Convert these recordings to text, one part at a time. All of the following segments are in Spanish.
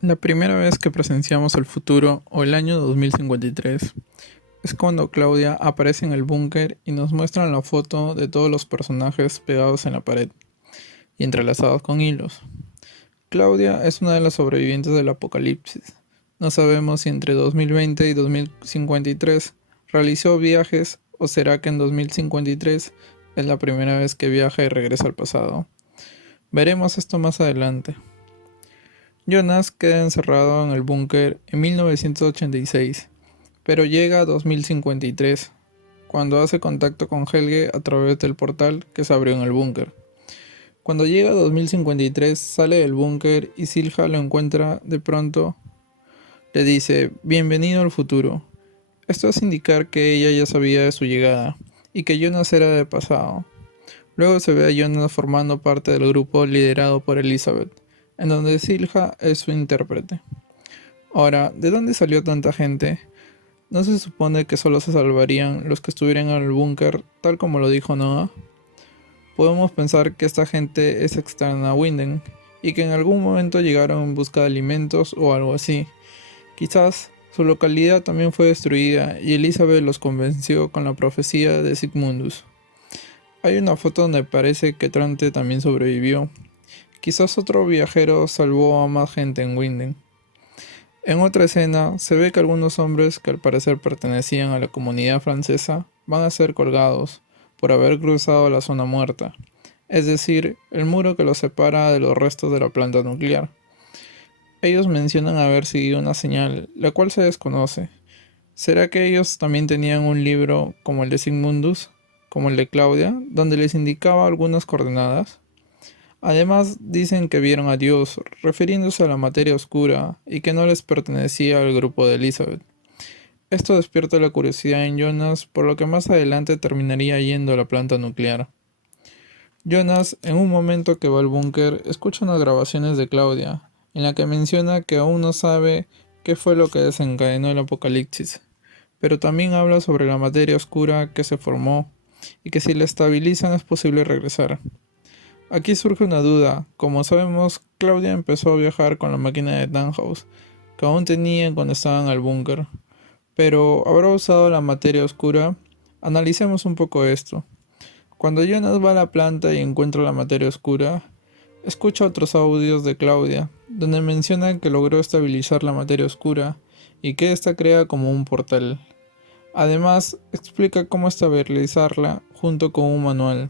La primera vez que presenciamos el futuro, o el año 2053, es cuando Claudia aparece en el búnker y nos muestran la foto de todos los personajes pegados en la pared y entrelazados con hilos. Claudia es una de las sobrevivientes del apocalipsis. No sabemos si entre 2020 y 2053 realizó viajes o será que en 2053 es la primera vez que viaja y regresa al pasado. Veremos esto más adelante. Jonas queda encerrado en el búnker en 1986, pero llega a 2053, cuando hace contacto con Helge a través del portal que se abrió en el búnker. Cuando llega a 2053 sale del búnker y Silja lo encuentra de pronto. Le dice, bienvenido al futuro. Esto hace indicar que ella ya sabía de su llegada y que Jonas era de pasado. Luego se ve a Jonas formando parte del grupo liderado por Elizabeth, en donde Silja es su intérprete. Ahora, ¿de dónde salió tanta gente? ¿No se supone que solo se salvarían los que estuvieran en el búnker, tal como lo dijo Noah? Podemos pensar que esta gente es externa a Winden y que en algún momento llegaron en busca de alimentos o algo así. Quizás su localidad también fue destruida y Elizabeth los convenció con la profecía de Sigmundus. Hay una foto donde parece que Trante también sobrevivió. Quizás otro viajero salvó a más gente en Winden. En otra escena se ve que algunos hombres que al parecer pertenecían a la comunidad francesa van a ser colgados por haber cruzado la zona muerta, es decir, el muro que los separa de los restos de la planta nuclear. Ellos mencionan haber seguido una señal, la cual se desconoce. ¿Será que ellos también tenían un libro como el de Sigmundus, como el de Claudia, donde les indicaba algunas coordenadas? Además, dicen que vieron a Dios, refiriéndose a la materia oscura, y que no les pertenecía al grupo de Elizabeth. Esto despierta la curiosidad en Jonas, por lo que más adelante terminaría yendo a la planta nuclear. Jonas, en un momento que va al búnker, escucha unas grabaciones de Claudia, en la que menciona que aún no sabe qué fue lo que desencadenó el apocalipsis, pero también habla sobre la materia oscura que se formó, y que si la estabilizan es posible regresar. Aquí surge una duda. Como sabemos, Claudia empezó a viajar con la máquina de Tannhaus, que aún tenían cuando estaban en el búnker. Pero, ¿habrá usado la materia oscura? Analicemos un poco esto. Cuando Jonas va a la planta y encuentra la materia oscura, escucha otros audios de Claudia, donde menciona que logró estabilizar la materia oscura y que ésta crea como un portal. Además, explica cómo estabilizarla junto con un manual.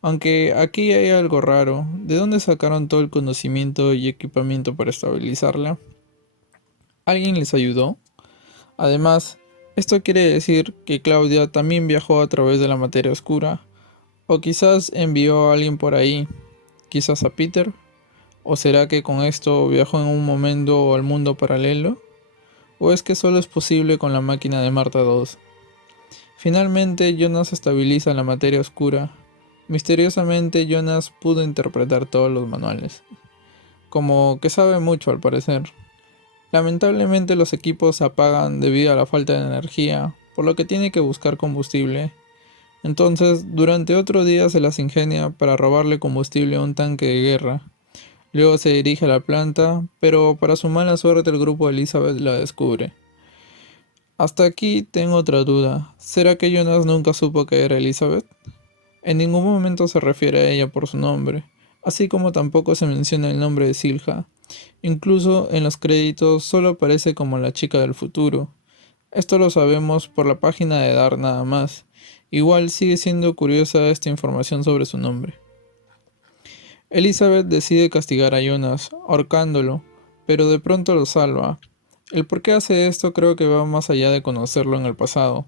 Aunque aquí hay algo raro, ¿de dónde sacaron todo el conocimiento y equipamiento para estabilizarla? ¿Alguien les ayudó? Además, esto quiere decir que Claudia también viajó a través de la materia oscura, o quizás envió a alguien por ahí, quizás a Peter, o será que con esto viajó en un momento al mundo paralelo, o es que solo es posible con la máquina de Marta II. Finalmente, Jonas estabiliza la materia oscura. Misteriosamente, Jonas pudo interpretar todos los manuales, como que sabe mucho al parecer. Lamentablemente los equipos se apagan debido a la falta de energía, por lo que tiene que buscar combustible. Entonces, durante otro día se las ingenia para robarle combustible a un tanque de guerra. Luego se dirige a la planta, pero para su mala suerte el grupo de Elizabeth la descubre. Hasta aquí tengo otra duda. ¿Será que Jonas nunca supo que era Elizabeth? En ningún momento se refiere a ella por su nombre, así como tampoco se menciona el nombre de Silja. Incluso en los créditos solo aparece como la chica del futuro. Esto lo sabemos por la página de Dar nada más. Igual sigue siendo curiosa esta información sobre su nombre. Elizabeth decide castigar a Jonas, ahorcándolo, pero de pronto lo salva. El por qué hace esto creo que va más allá de conocerlo en el pasado.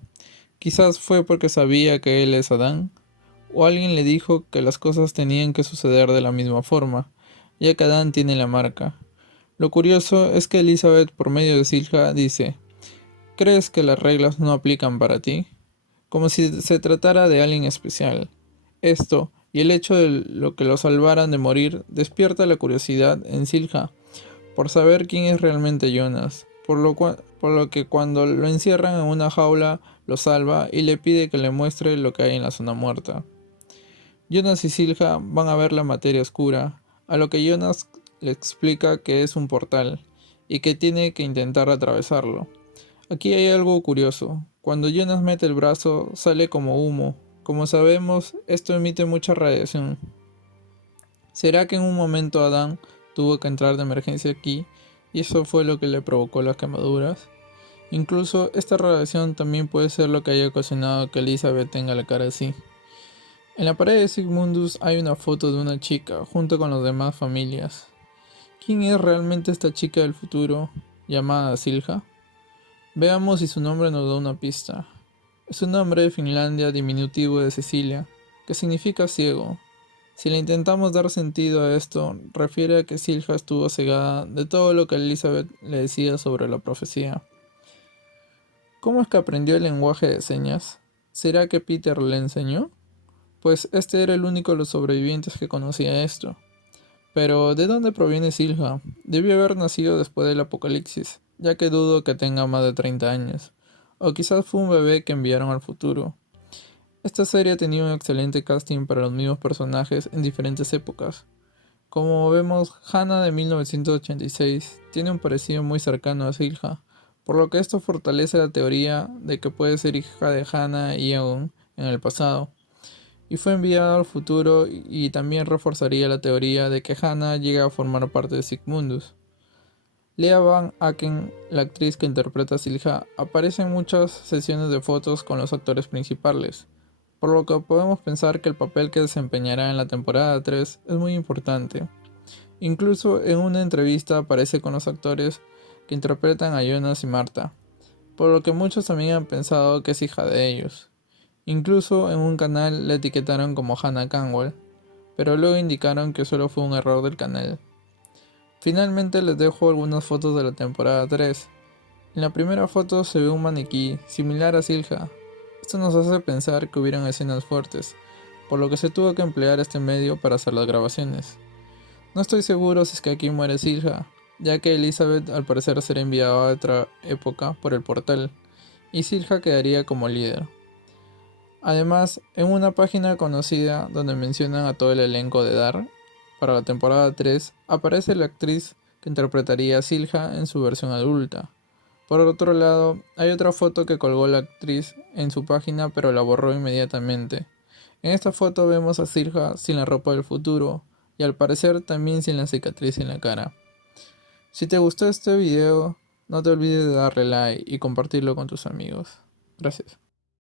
Quizás fue porque sabía que él es Adán, o alguien le dijo que las cosas tenían que suceder de la misma forma, ya que Adán tiene la marca. Lo curioso es que Elizabeth, por medio de Silja, dice: ¿crees que las reglas no aplican para ti? Como si se tratara de alguien especial. Esto, y el hecho de lo que lo salvaran de morir, despierta la curiosidad en Silja por saber quién es realmente Jonas, por lo que cuando lo encierran en una jaula, lo salva y le pide que le muestre lo que hay en la zona muerta. Jonas y Silja van a ver la materia oscura, a lo que Jonas le explica que es un portal, y que tiene que intentar atravesarlo. Aquí hay algo curioso. Cuando Jonas mete el brazo, sale como humo. Como sabemos, esto emite mucha radiación. ¿Será que en un momento Adán tuvo que entrar de emergencia aquí y eso fue lo que le provocó las quemaduras? Incluso esta radiación también puede ser lo que haya ocasionado que Elizabeth tenga la cara así. En la pared de Sigmundus hay una foto de una chica junto con las demás familias. ¿Quién es realmente esta chica del futuro llamada Silja? Veamos si su nombre nos da una pista. Es un nombre de Finlandia diminutivo de Cecilia, que significa ciego. Si le intentamos dar sentido a esto, refiere a que Silja estuvo cegada de todo lo que Elizabeth le decía sobre la profecía. ¿Cómo es que aprendió el lenguaje de señas? ¿Será que Peter le enseñó? Pues este era el único de los sobrevivientes que conocía esto. Pero, ¿de dónde proviene Silja? Debió haber nacido después del apocalipsis, ya que dudo que tenga más de 30 años. O quizás fue un bebé que enviaron al futuro. Esta serie ha tenido un excelente casting para los mismos personajes en diferentes épocas. Como vemos, Hannah de 1986 tiene un parecido muy cercano a Silja, por lo que esto fortalece la teoría de que puede ser hija de Hannah y Egon en el pasado, y fue enviada al futuro y también reforzaría la teoría de que Hannah llega a formar parte de Sigmundus. Lea Van Aken, la actriz que interpreta a Silja, aparece en muchas sesiones de fotos con los actores principales, por lo que podemos pensar que el papel que desempeñará en la temporada 3 es muy importante. Incluso en una entrevista aparece con los actores que interpretan a Jonas y Marta, por lo que muchos también han pensado que es hija de ellos. Incluso en un canal la etiquetaron como Hannah Canwell, pero luego indicaron que solo fue un error del canal. Finalmente les dejo algunas fotos de la temporada 3. En la primera foto se ve un maniquí similar a Silja. Esto nos hace pensar que hubieron escenas fuertes, por lo que se tuvo que emplear este medio para hacer las grabaciones. No estoy seguro si es que aquí muere Silja, ya que Elizabeth al parecer será enviada a otra época por el portal, y Silja quedaría como líder. Además, en una página conocida donde mencionan a todo el elenco de Dark, para la temporada 3, aparece la actriz que interpretaría a Silja en su versión adulta. Por otro lado, hay otra foto que colgó la actriz en su página pero la borró inmediatamente. En esta foto vemos a Silja sin la ropa del futuro y al parecer también sin la cicatriz en la cara. Si te gustó este video, no te olvides de darle like y compartirlo con tus amigos. Gracias.